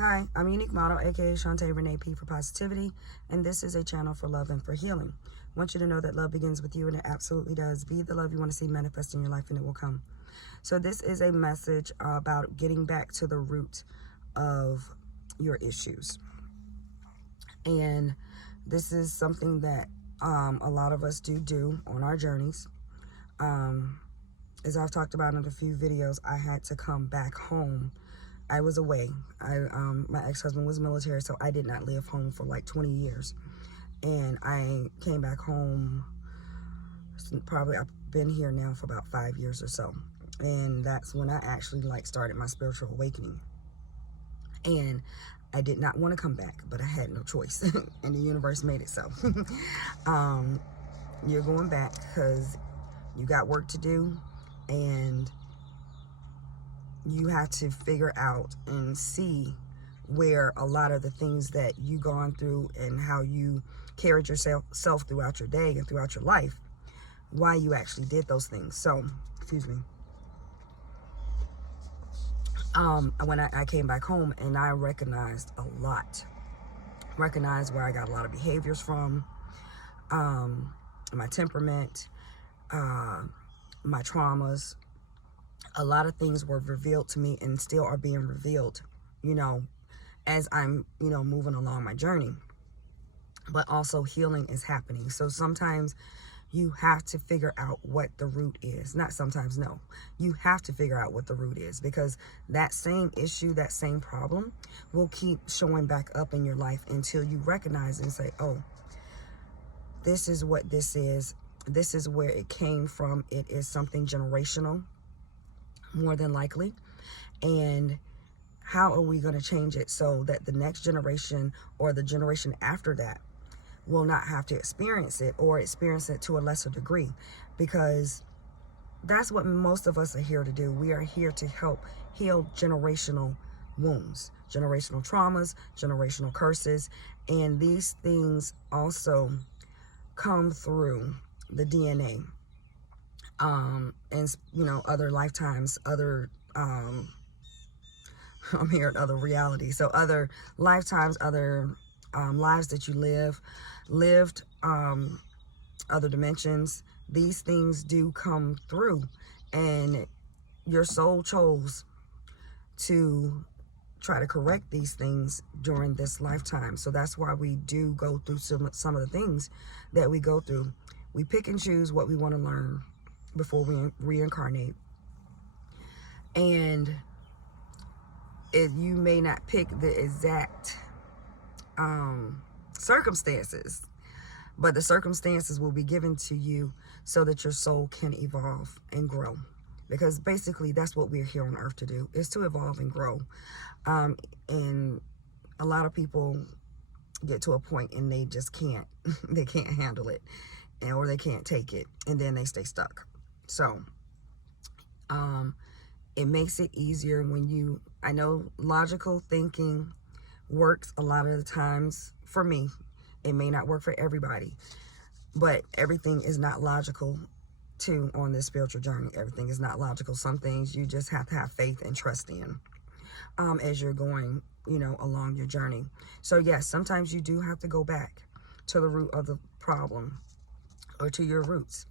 Hi, I'm Unique Model, aka Shantae Renee P for Positivity, and this is a channel for love and for healing. I want you to know that love begins with you, and it absolutely does. Be the love you want to see manifest in your life, and it will come. So this is a message about getting back to the root of your issues. And this is something that a lot of us do on our journeys. As I've talked about in a few videos, I had to come back home. I was away. My ex-husband was military, so I did not live home for like 20 years. And I came back home, probably I've been here now for about 5 years or so. And that's when I actually started my spiritual awakening. And I did not want to come back, but I had no choice. And the universe made it so. You're going back because you got work to do, and you have to figure out and see where a lot of the things that you gone through and how you carried yourself throughout your day and throughout your life, why you actually did those things. So, excuse me. When I came back home, and I recognized a lot. Recognized where I got a lot of behaviors from, my temperament, my traumas. A lot of things were revealed to me and still are being revealed, as I'm, moving along my journey. But also healing is happening. So sometimes you have to figure out what the root is. Not sometimes, no. You have to figure out what the root is, because that same issue, that same problem will keep showing back up in your life until you recognize and say, oh, this is what this is. This is where it came from. It is something generational, more than likely. And how are we going to change it so that the next generation or the generation after that will not have to experience it, or experience it to a lesser degree? Because that's what most of us are here to do. We are here to help heal generational wounds, generational traumas, generational curses. And these things also come through the DNA, and other lifetimes, other I'm hearing other realities, so other lifetimes, other lives that you lived, other dimensions. These things do come through, and your soul chose to try to correct these things during this lifetime. So that's why we do go through some of the things that we go through. We pick and choose what we want to learn before we reincarnate. And you may not pick the exact circumstances, but the circumstances will be given to you so that your soul can evolve and grow. Because basically that's what we're here on earth to do, is to evolve and grow. And a lot of people get to a point and they just can't, they can't handle it, or they can't take it, and then they stay stuck. So it makes it easier when I know logical thinking works a lot of the times for me. It may not work for everybody, but everything is not logical too on this spiritual journey. Everything is not logical. Some things you just have to have faith and trust in as you're going, along your journey. So yes, sometimes you do have to go back to the root of the problem, or to your roots,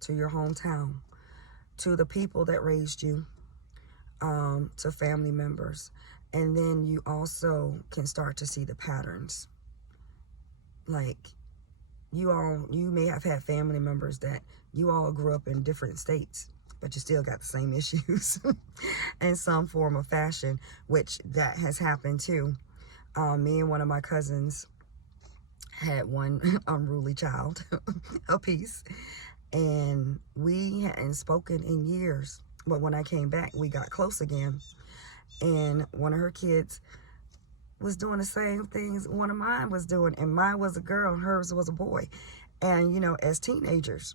to your hometown, to the people that raised you, to family members. And then you also can start to see the patterns. Like, you may have had family members that you all grew up in different states, but you still got the same issues in some form or fashion, which that has happened too. Me and one of my cousins had one unruly child apiece, and we hadn't spoken in years. But when I came back, we got close again. And one of her kids was doing the same things one of mine was doing. And mine was a girl and hers was a boy. And, as teenagers.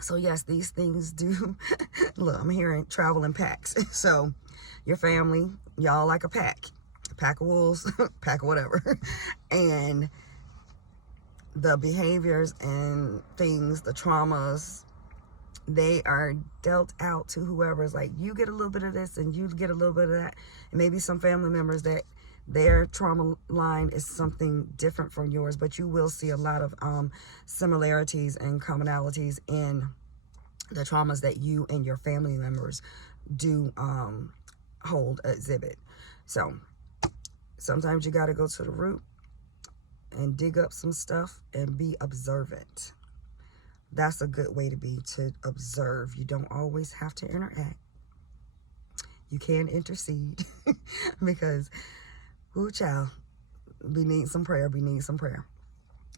So, yes, these things do. Look, I'm hearing travel in packs. So, your family, y'all like a pack. A pack of wolves, pack of whatever. And the behaviors and things, the traumas, They are dealt out to whoever is like, you get a little bit of this and you get a little bit of that. And maybe some family members that their trauma line is something different from yours, but you will see a lot of similarities and commonalities in the traumas that you and your family members do exhibit. So sometimes you got to go to the root and dig up some stuff and be observant. That's a good way to be, to observe. You don't always have to interact. You can intercede because, ooh, child, we need some prayer. We need some prayer.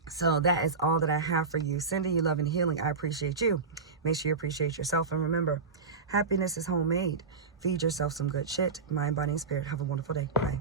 So that is all that I have for you. Sending you love and healing. I appreciate you. Make sure you appreciate yourself. And remember, happiness is homemade. Feed yourself some good shit. Mind, body, and spirit. Have a wonderful day. Bye.